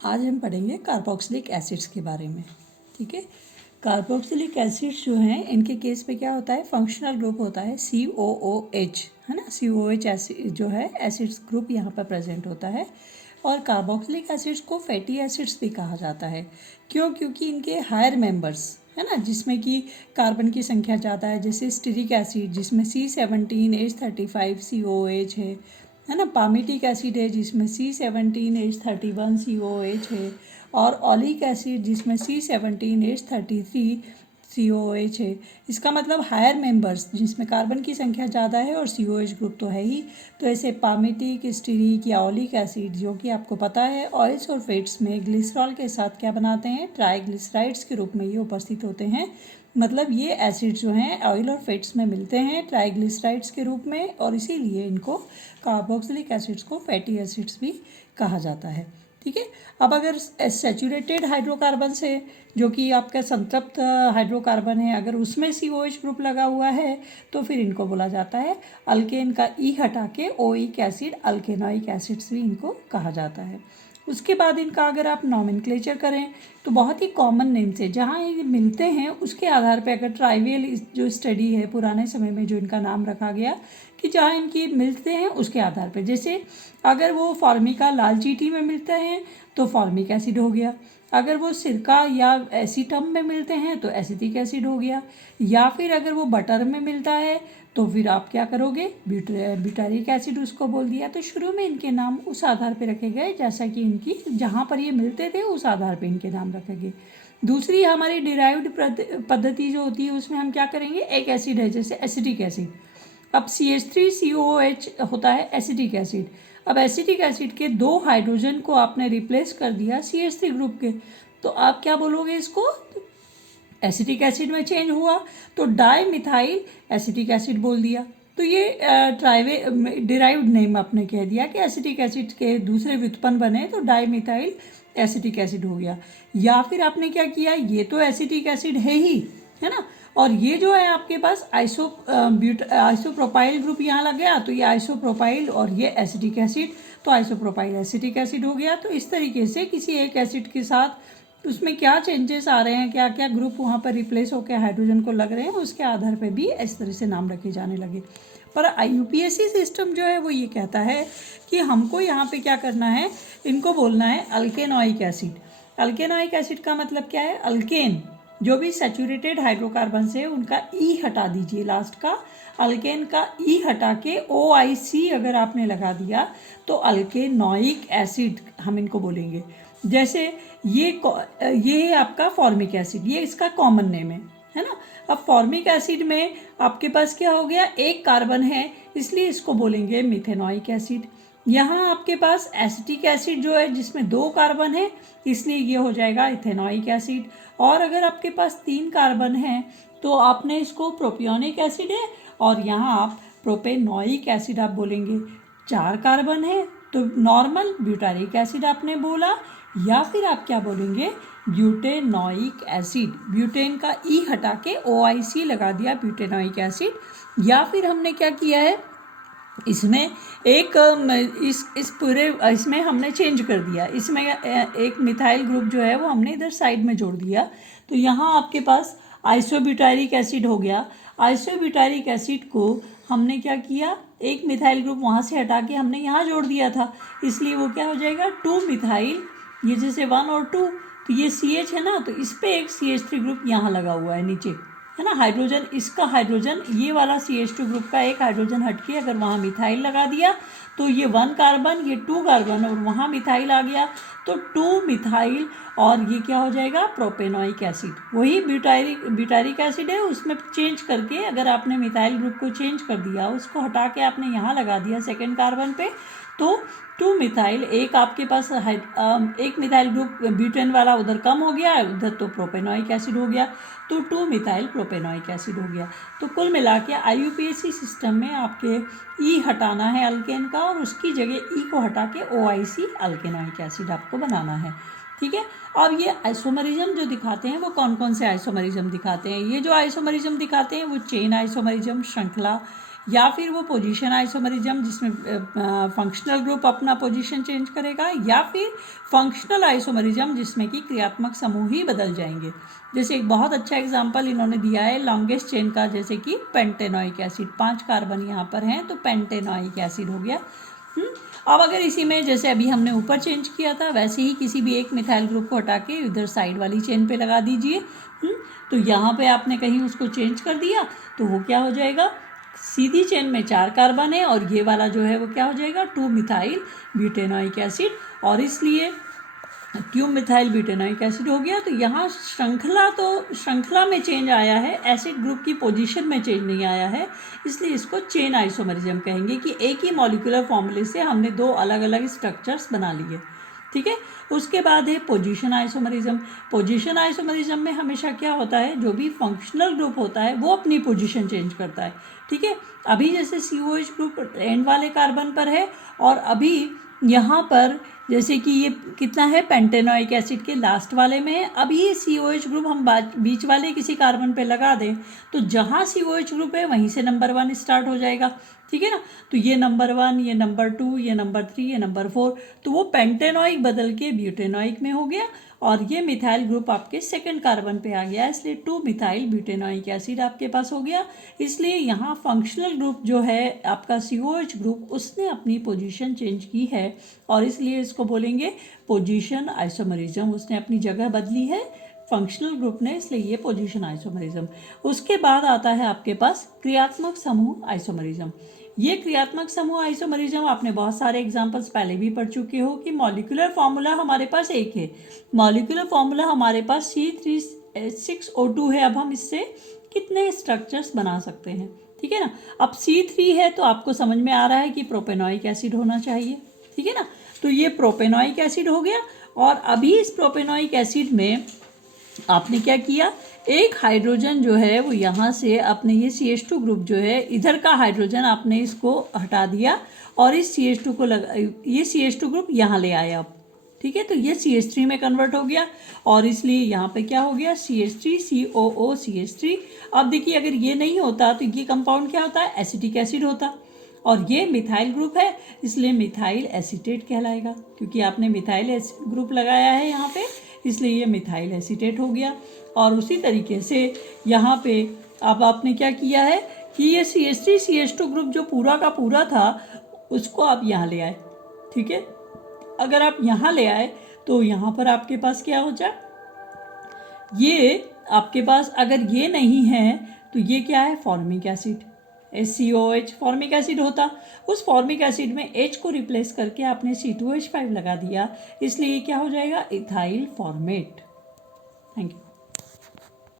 आज हम पढ़ेंगे कार्बोक्सिलिक एसिड्स के बारे में। ठीक है, कार्बोक्सिलिक एसिड्स जो हैं इनके केस पे क्या होता है, फंक्शनल ग्रुप होता है COOH, है ना। COOH एसिड जो है एसिड्स ग्रुप यहाँ पर प्रेजेंट होता है। और कार्बोक्सिलिक एसिड्स को फैटी एसिड्स भी कहा जाता है। क्यों? क्योंकि इनके हायर मेंबर्स, है ना, जिसमें कि कार्बन की संख्या ज़्यादा है, जैसे स्टीरिक एसिड जिसमें C17H35 COOH है ना। पामिटिक एसिड है जिसमें C17H31 COOH है। और ओलिक एसिड जिसमें C17H33 COOH है। इसका मतलब हायर मेंबर्स जिसमें कार्बन की संख्या ज़्यादा है और COOH ग्रुप तो है ही। तो ऐसे पामिटिक, स्टीरिक या ओलिक एसिड जो कि आपको पता है ऑयल्स और फैट्स में ग्लिसरॉल के साथ क्या बनाते हैं, ट्राइग्लिसराइड्स के रूप में ये उपस्थित होते हैं। मतलब ये एसिड जो हैं ऑयल और फैट्स में मिलते हैं ट्राइग्लिसराइड्स के रूप में, और इसीलिए इनको कार्बोक्सिलिक एसिड्स को फैटी एसिड्स भी कहा जाता है। ठीक है, अब अगर सैचुरेटेड हाइड्रोकार्बन से, जो कि आपका संतृप्त हाइड्रोकार्बन है, अगर उसमें COH ग्रुप लगा हुआ है तो फिर इनको बोला जाता है अल्केन का ई हटा के ओइक एसिड, अल्केनोइक एसिड्स भी इनको कहा जाता है। उसके बाद इनका अगर आप नॉमेनक्लेचर करें तो बहुत ही कॉमन नेम से जहाँ ये मिलते हैं उसके आधार पे, अगर ट्राइवियल जो स्टडी है पुराने समय में जो इनका नाम रखा गया कि जहाँ इनकी मिलते हैं उसके आधार पे, जैसे अगर वो फॉर्मिका लाल चींटी में मिलते हैं तो फॉर्मिक एसिड हो गया, अगर वो सिरका या एसीटम में मिलते हैं तो एसिटिक एसिड हो गया, या फिर अगर वो बटर में मिलता है तो फिर आप क्या करोगे, ब्यूटारिक एसिड उसको बोल दिया। तो शुरू में इनके नाम उस आधार पे रखे गए जैसा कि इनकी जहाँ पर ये मिलते थे उस आधार पे इनके नाम रखे गए। दूसरी हमारी डिराइव्ड पद्धति जो होती है उसमें हम क्या करेंगे, एक एसिड है जैसे एसिटिक एसिड। अब CH3COOH होता है एसिटिक एसिड। अब एसिटिक एसिड के 2 हाइड्रोजन को आपने रिप्लेस कर दिया CH3 ग्रुप के, तो आप क्या बोलोगे, इसको एसिटिक एसिड में चेंज हुआ तो डाई मिथाइल एसिटिक एसिड बोल दिया। तो ये डिराइव्ड नेम आपने कह दिया कि एसिटिक एसिड के दूसरे व्युत्पन्न बने तो डाई मिथाइल एसिटिक एसिड हो गया। या फिर आपने क्या किया, ये तो एसिटिक एसिड है ही, है ना, और ये जो है आपके पास आइसोप्रोपाइल ग्रुप यहाँ लग गया तो ये आइसोप्रोपाइल, और ये एसिटिक एसिड तो आइसोप्रोपाइल एसिटिक एसिड हो गया। तो इस तरीके से किसी एक एसिड के साथ उसमें क्या चेंजेस आ रहे हैं, क्या क्या ग्रुप वहाँ पर रिप्लेस होकर हाइड्रोजन को लग रहे हैं, उसके आधार पर भी इस तरह से नाम रखे जाने लगे। पर UPSC सिस्टम जो है वो ये कहता है कि हमको यहाँ पे क्या करना है, इनको बोलना है अल्केनोइक एसिड। अल्केनोइक एसिड का मतलब क्या है, अल्केन जो भी सैचुरेटेड हाइड्रोकार्बन से उनका ई हटा दीजिए, लास्ट का अल्केन का ई हटा के OIC अगर आपने लगा दिया तो अल्केनोइक एसिड हम इनको बोलेंगे। जैसे ये आपका फॉर्मिक एसिड, ये इसका कॉमन नेम है ना। अब फॉर्मिक एसिड में आपके पास क्या हो गया, एक कार्बन है इसलिए इसको बोलेंगे मिथेनोइक एसिड। यहाँ आपके पास एसिटिक एसिड जो है जिसमें 2 कार्बन है इसलिए ये हो जाएगा इथेनोइक एसिड। और अगर आपके पास 3 कार्बन है तो आपने इसको प्रोपियोनिक एसिड है, और यहाँ आप प्रोपेनोइक एसिड आप बोलेंगे। 4 कार्बन है तो नॉर्मल ब्यूटारिक एसिड आपने बोला, या फिर आप क्या बोलेंगे, ब्यूटेनोइक एसिड। ब्यूटेन का ई हटा के OIC लगा दिया, ब्यूटेनोइक एसिड। या फिर हमने क्या किया है, इसमें एक इस पूरे इसमें हमने चेंज कर दिया, इसमें एक मिथाइल ग्रुप जो है वो हमने इधर साइड में जोड़ दिया। तो यहाँ आपके पास आइसोब्यूटारिक एसिड हो गया। आइसोब्यूटारिक एसिड को हमने क्या किया, एक मिथाइल ग्रुप वहाँ से हटा के हमने यहाँ जोड़ दिया था, इसलिए वो क्या हो जाएगा 2 मिथाइल, ये जैसे 1 और 2, तो ये CH है ना, तो इस पर एक CH3 ग्रुप यहाँ लगा हुआ है नीचे, है ना। हाइड्रोजन, इसका हाइड्रोजन, ये वाला CH2 ग्रुप का एक हाइड्रोजन हटके अगर वहाँ मिथाइल लगा दिया तो ये 1 कार्बन, ये 2 कार्बन, और वहाँ मिथाइल आ गया तो 2 मिथाइल, और ये क्या हो जाएगा, प्रोपेनोइक एसिड। वही ब्यूटारिक एसिड है, उसमें चेंज करके अगर आपने मिथाइल ग्रुप को चेंज कर दिया, उसको हटा के आपने यहाँ लगा दिया सेकेंड कार्बन पे, तो 2 मिथाइल, एक आपके पास एक मिथाइल ग्रुप ब्यूटेन वाला उधर कम हो गया, उधर तो प्रोपेनोइक एसिड हो गया, तो 2 मिथाइल प्रोपेनोइक एसिड हो गया। तो कुल मिला के IUPAC सिस्टम में आपके ई हटाना है अल्केन का, और उसकी जगह ई को हटा के OIC अल्केनोइक एसिड आपको बनाना है। ठीक है, अब ये आइसोमरिज्म जो दिखाते हैं वो कौन कौन से आइसोमरिज्म दिखाते हैं, ये जो आइसोमरिज्म दिखाते हैं वो चेन आइसोमरिज्म, श्रृंखला, या फिर वो पोजीशन आइसोमरिज्म जिसमें फंक्शनल ग्रुप अपना पोजीशन चेंज करेगा, या फिर फंक्शनल आइसोमरिज्म जिसमें कि क्रियात्मक समूह ही बदल जाएंगे। जैसे एक बहुत अच्छा एग्जांपल इन्होंने दिया है लॉन्गेस्ट चेन का, जैसे कि पेंटेनोइक एसिड, 5 कार्बन यहाँ पर हैं तो पेंटेनोइक एसिड हो गया। अब अगर इसी में जैसे अभी हमने ऊपर चेंज किया था वैसे ही किसी भी एक मिथाइल ग्रुप को हटा के इधर साइड वाली चेन पे लगा दीजिए। तो यहाँ पे आपने कहीं उसको चेंज कर दिया तो वो क्या हो जाएगा, सीधी चेन में 4 कार्बन है और ये वाला जो है वो क्या हो जाएगा, 2 मिथाइल ब्यूटेनोइक एसिड, और इसलिए 2 मिथाइल ब्यूटेनोइक एसिड हो गया। तो यहाँ श्रृंखला में चेंज आया है, एसिड ग्रुप की पोजीशन में चेंज नहीं आया है, इसलिए इसको चेन आइसोमरिज्म कहेंगे कि एक ही मॉलिक्यूलर फॉर्मूले से हमने 2 अलग अलग स्ट्रक्चर्स बना लिए। ठीक है, उसके बाद है पोजीशन आइसोमरिज्म। पोजीशन आइसोमरिज्म में हमेशा क्या होता है, जो भी फंक्शनल ग्रुप होता है वो अपनी पोजीशन चेंज करता है। ठीक है, अभी जैसे COH ग्रुप एंड वाले कार्बन पर है और अभी यहाँ पर जैसे कि ये कितना है, पेंटेनोइक एसिड के लास्ट वाले में है। अब ये COH ग्रुप हम बीच वाले किसी कार्बन पे लगा दें तो जहाँ COH ग्रुप है वहीं से नंबर 1 स्टार्ट हो जाएगा। ठीक है ना, तो ये नंबर 1, ये नंबर 2, ये नंबर 3, ये नंबर 4, तो वो पेंटेनोइक बदल के ब्यूटेनोइक में हो गया और ये मिथाइल ग्रुप आपके सेकंड कार्बन पे आ गया, इसलिए 2 मिथाइल ब्यूटेनोइक एसिड आपके पास हो गया। इसलिए यहाँ फंक्शनल ग्रुप जो है आपका COH ग्रुप, उसने अपनी पोजीशन चेंज की है और इसलिए इसको बोलेंगे पोजीशन आइसोमरिज्म, उसने अपनी जगह बदली है फंक्शनल ग्रुप ने, इसलिए ये पोजीशन आइसोमरिज्म। उसके बाद आता है आपके पास क्रियात्मक समूह आइसोमरिज्म। ये क्रियात्मक समूह आइसोमरिज्म आपने बहुत सारे एग्जांपल्स पहले भी पढ़ चुके हो कि मॉलिक्यूलर फॉर्मूला हमारे पास एक है, मॉलिक्यूलर फॉर्मूला हमारे पास C3H6O2 है। अब हम इससे कितने स्ट्रक्चर्स बना सकते हैं, ठीक है ना। अब C3 है तो आपको समझ में आ रहा है कि प्रोपेनोइक एसिड होना चाहिए, ठीक है ना। तो ये प्रोपेनोइक एसिड हो गया और अभी इस प्रोपेनोइक एसिड में आपने क्या किया, एक हाइड्रोजन जो है वो यहाँ से आपने ये CH2 ग्रुप जो है इधर का हाइड्रोजन आपने इसको हटा दिया और इस CH2 को ये CH2 ग्रुप यहाँ ले आया आप, ठीक है। तो ये CH3 में कन्वर्ट हो गया और इसलिए यहाँ पे क्या हो गया, CH3COOCH3। अब देखिए अगर ये नहीं होता तो ये कंपाउंड क्या होता है, एसिटिक एसिड होता, और ये मिथाइल ग्रुप है इसलिए मिथाइल एसीटेट कहलाएगा, क्योंकि आपने मिथाइल ग्रुप लगाया है यहाँ पे, इसलिए ये मिथाइल एसीटेट हो गया। और उसी तरीके से यहाँ पे अब आपने क्या किया है कि ये CH3CH2 ग्रुप जो पूरा का पूरा था उसको आप यहाँ ले आए, ठीक है। अगर आप यहाँ ले आए तो यहाँ पर आपके पास क्या हो जाए, ये आपके पास अगर ये नहीं है तो ये क्या है, formic acid, HCOH formic acid होता। उस फॉर्मिक एसिड में H को रिप्लेस करके आपने C2H5 लगा दिया, इसलिए क्या हो जाएगा, इथाइल फॉर्मेट। Thank you.